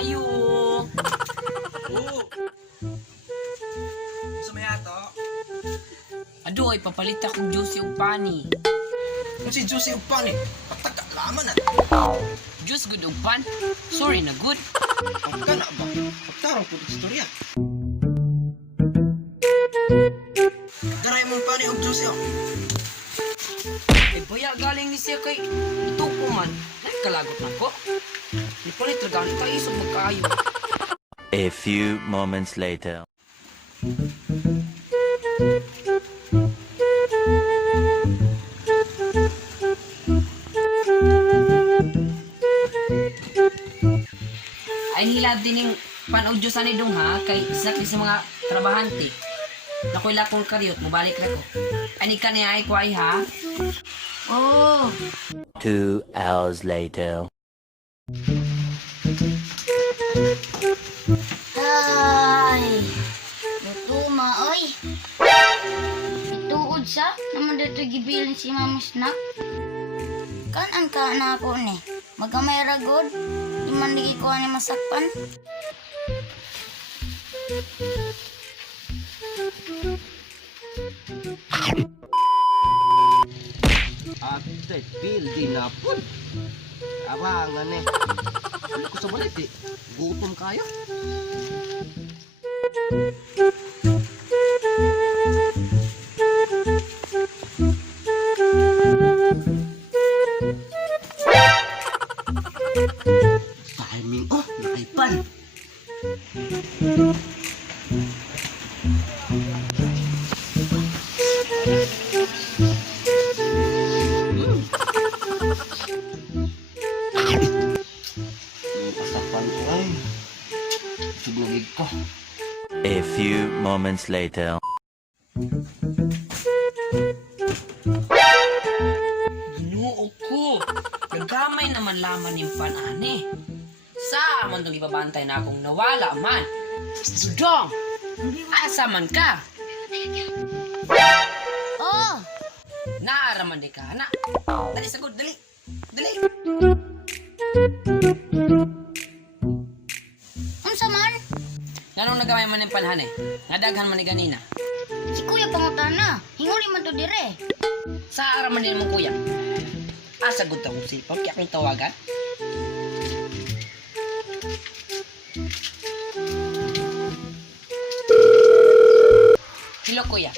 Ayo. Oo. Sa may ato. Aduh, ay papalit akong juicy ug pani. Kung si Josie Upan eh. Pataka laman na. Juice good ug pan. Sorry na good. Ang ka na ba? Pagtarong po istorya. Garay mong pani og Josie oh. Ay baya galing ni siya kay ito ko man. Nagkalagot na ko. Ipalit ragaan tayo sa magkaayo. A few moments later. Ay hilab din yung pan-audio sa nidong ha, kay sakli sa mga trabahante. Nakoy lakong karyot, mabalik na ko. Ani ka niya ay kuway ha? Oh, 2 hours later. Ay, lutuma, oy. Ituod sa, naman dito gibilin si Mama Snack. Kanan ka na ako ni. Magamay ragod, di man di ko ni masakpan. Ate, pil din na po. Abangan eh. Ano ko sa balit eh. Gutom kayo. Timing oh, nakaipan. Kasapan ko ay. Siblogig ko. A few moments later. Ginoo ko. Nagamay naman laman yung panane. Sa man itong ibabantay na akong nawala man. Sudong! Asa man ka? Oh, Naaraman di ka na. Dali sagod, dali. Dali. unsa man? Ganong nagamay man yung panane? Nadaghan man ni ganina. Si Kuya pangutana, hinguli man to dire. Sa araman din mong kuya. Asa gud ta kong sipon, kaya akong tawagan. Hello kuya.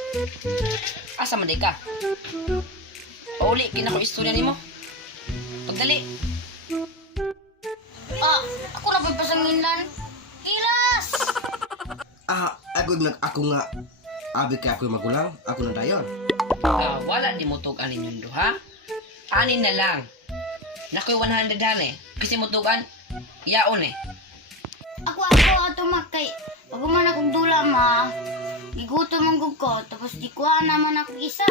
Asa man di ka? Pauli, kinako istorya nimo. Pagdali. Ah, ako na po'y pasanginlan. Hilas! Ako nga. Abi kay ako magulang. Ako na dayon. Wala di mo tugan ninyong duha. Anin na lang. Nakoy 100 hane. Kasi mo tugan, yaon eh. Ako ato makay. Pag man akong dula ma, gigutom ang gug ko, tapos di kuha naman ako isa.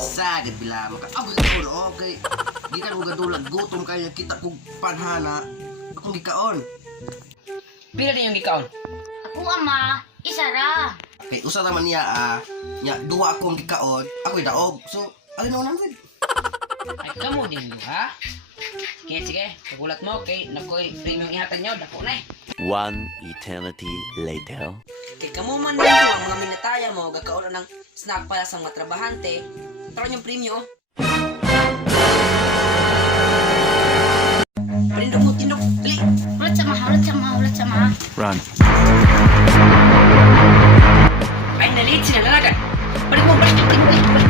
Sagad bila maka. Ako gikaon okay. Di ka ko gadulag. Gutom kayo kita kong panhana. Akong gikaon. Pila din yung gikaon? Ako ama, isa ra. Kay usa naman niya nya duwa akong gikaon. Ako'y daog. So, alin na naman. Ay, kamo din duha. Sige, pagulat mo, kay nakoy premium ihatan nyo, dako na eh. 1 eternity later. Kay kamo man din ang mga minataya mo, gakaon ng snack para sa mga trabahante. Taron yung premium. Palindog mo, tindog, dali. Ulat sa maha, ulat sa maha, ulat sa maha. Run. Ay, nalit sila lalagan. Balik mo, balik, balik, balik, balik.